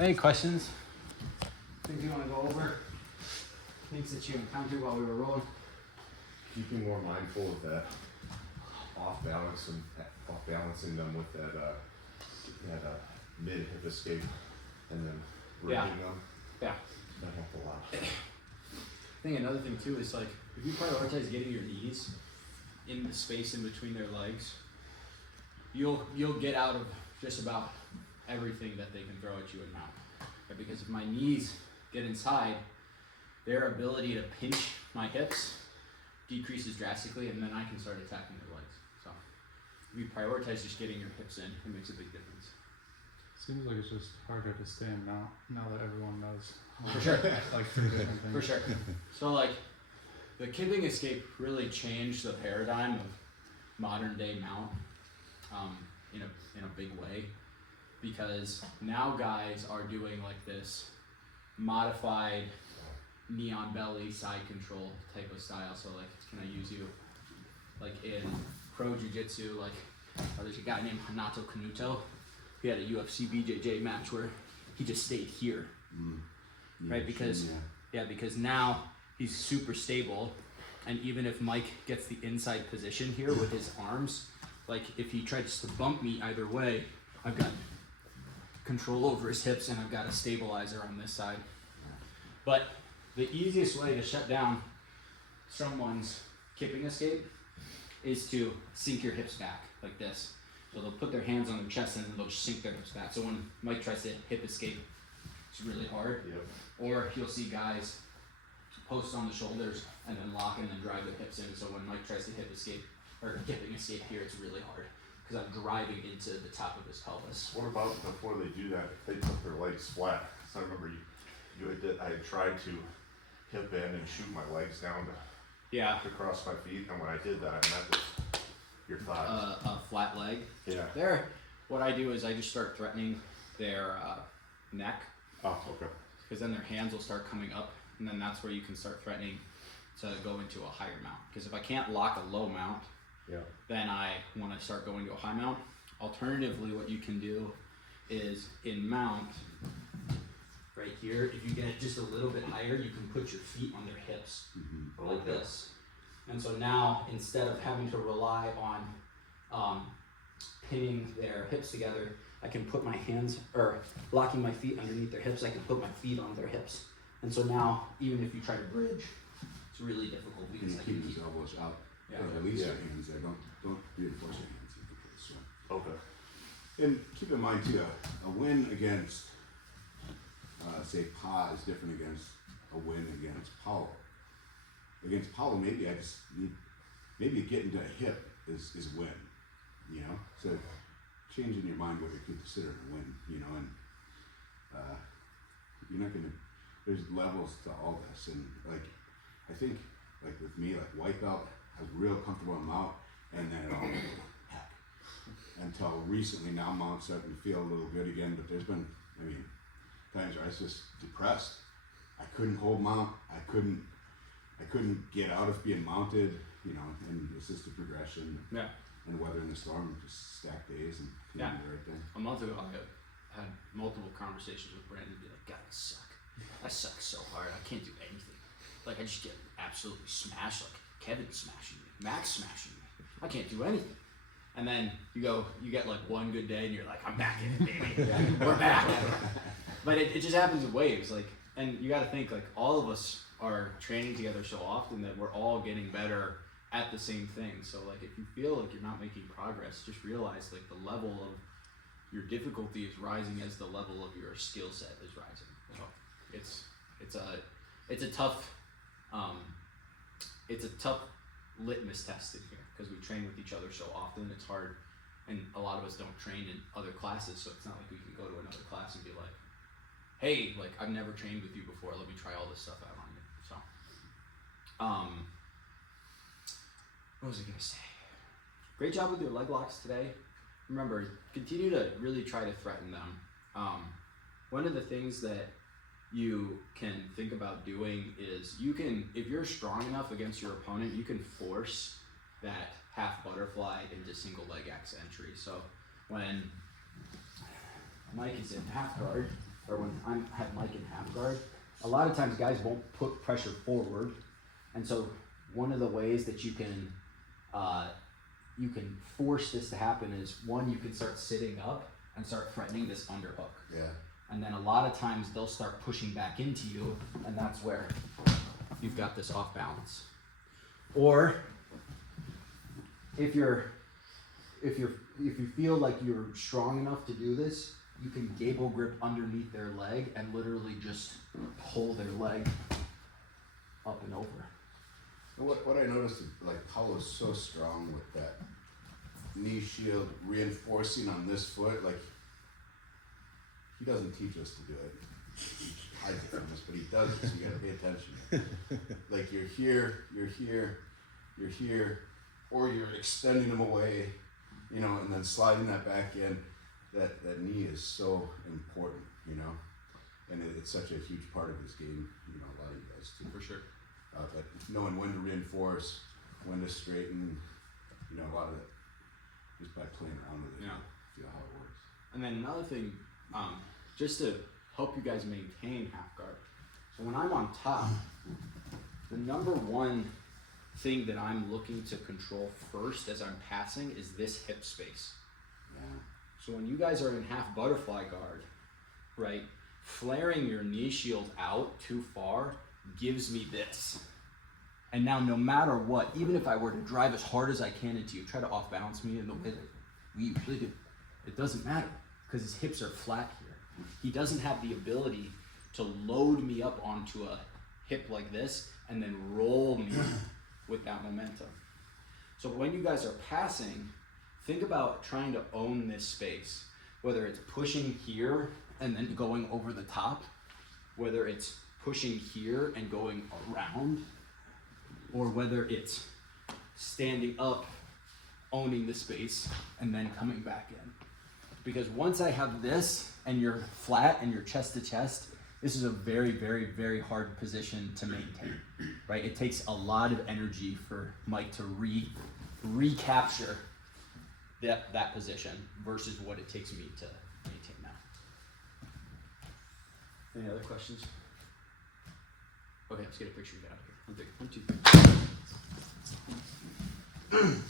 Any questions? Things you want to go over? Things that you encountered while we were rolling? Keeping more mindful of that off-balancing them with that mid hip escape, and then rigging them. Yeah. That helped a lot. I think another thing too is like if you prioritize getting your knees in the space in between their legs, you'll get out of just about everything that they can throw at you in mount. Right? Because if my knees get inside, their ability to pinch my hips decreases drastically, and then I can start attacking their legs. So if you prioritize just getting your hips in, it makes a big difference. Seems like it's just harder to stand now that everyone knows. For sure. Like three different things. For sure. So like the kipping escape really changed the paradigm of modern day mount in a big way, because now guys are doing like this modified knee on belly side control type of style. So like, can I use you like in pro jiu-jitsu? Like there's a guy named Hanato Kanuto. He had a UFC BJJ match where he just stayed here, right? Because because now he's super stable, and even if Mike gets the inside position here with his arms, like if he tries to bump me either way, I've got control over his hips and I've got a stabilizer on this side. But the easiest way to shut down someone's kipping escape is to sink your hips back like this. So they'll put their hands on their chest and then they'll just sink their hips back. So when Mike tries to hip escape, it's really hard. Yep. Or you'll see guys post on the shoulders and then lock and then drive their hips in. So when Mike tries to hip escape or kipping escape here, it's really hard because I'm driving into the top of his pelvis. What about before they do that? If they put their legs flat? So I remember I had tried to hip in and shoot my legs down to cross my feet, and when I did that, I met your thoughts. A flat leg. Yeah. There, what I do is I just start threatening their neck. Oh, okay. Because then their hands will start coming up, and then that's where you can start threatening to go into a higher mount. Because if I can't lock a low mount, then I want to start going to a high mount. Alternatively, what you can do is in mount, right here, if you get it just a little bit higher, you can put your feet on their hips, like this. And so now, instead of having to rely on pinning their hips together, I can put my hands, or locking my feet underneath their hips, I can put my feet on their hips. And so now, even if you try to bridge, it's really difficult because you keep his elbows out. Yeah. Or at least your hands there. Don't reinforce your hands. So. Okay. And keep in mind too, a win against, say, Pa is different against a win against Paulo. Against Paulo, maybe I just need, maybe getting to a hip is a win, you know? So changing your mind what you consider a win, you know, and you're not gonna, there's levels to all this, and like, I think, like with me, like white belt, I was real comfortable in mount, and then it all went to heck. Until recently, now mount's starting to feel a little good again, but there's been, I mean, times where I was just depressed. I couldn't hold mount, I couldn't get out of being mounted, you know, and assisted progression. Yeah. And weathering the storm, just stack days and doing the right thing. A month ago, I had multiple conversations with Brandon and be like, God, I suck. I suck so hard. I can't do anything. Like, I just get absolutely smashed. Like, Kevin's smashing me. Max smashing me. I can't do anything. And then you get like one good day and you're like, I'm back in it, baby. We're back. But it just happens in waves. Like, and you got to think, like, all of us are training together so often that we're all getting better at the same thing. So like, if you feel like you're not making progress, just realize like the level of your difficulty is rising as the level of your skill set is rising. So it's a tough litmus test in here because we train with each other so often. It's hard, and a lot of us don't train in other classes, so it's not like we can go to another class and be like, hey, like, I've never trained with you before, let me try all this stuff out on you. So what was I gonna say? Great job with your leg locks today. Remember, continue to really try to threaten them. One of the things that you can think about doing is you can, if you're strong enough against your opponent, you can force that half butterfly into single leg X entry. So when Mike is in half guard, or when I have Mike in half guard, a lot of times guys won't put pressure forward, and so one of the ways that you can force this to happen is, one, you can start sitting up and start threatening this underhook. Yeah. And then a lot of times they'll start pushing back into you, and that's where you've got this off balance. Or if you feel like you're strong enough to do this, you can gable grip underneath their leg and literally just pull their leg up and over. And what I noticed is like Paulo's so strong with that knee shield reinforcing on this foot. Like, he doesn't teach us to do it. He hides it from us, but he does it, so you gotta pay attention. Like, you're here, or you're extending them away, you know, and then sliding that back in. That knee is so important, you know, and it's such a huge part of his game, you know, a lot of you guys too. For sure. But knowing when to reinforce, when to straighten, you know, a lot of it just by playing around with it, Yeah. feel how it works. And then another thing, just to help you guys maintain half guard. So when I'm on top, the number one thing that I'm looking to control first as I'm passing is this hip space. Yeah. So when you guys are in half butterfly guard, right, flaring your knee shield out too far gives me this. And now no matter what, even if I were to drive as hard as I can into you, try to off balance me in the way that we usually do, it doesn't matter because his hips are flat here. He doesn't have the ability to load me up onto a hip like this and then roll me with that momentum. So when you guys are passing, think about trying to own this space, whether it's pushing here and then going over the top, whether it's pushing here and going around, or whether it's standing up, owning the space, and then coming back in. Because once I have this and you're flat and you're chest to chest, this is a very, very, very hard position to maintain, right? It takes a lot of energy for Mike to recapture that position versus what it takes me to maintain now. Any other questions? Okay, let's get a picture and get out of here. 1, 2, 3.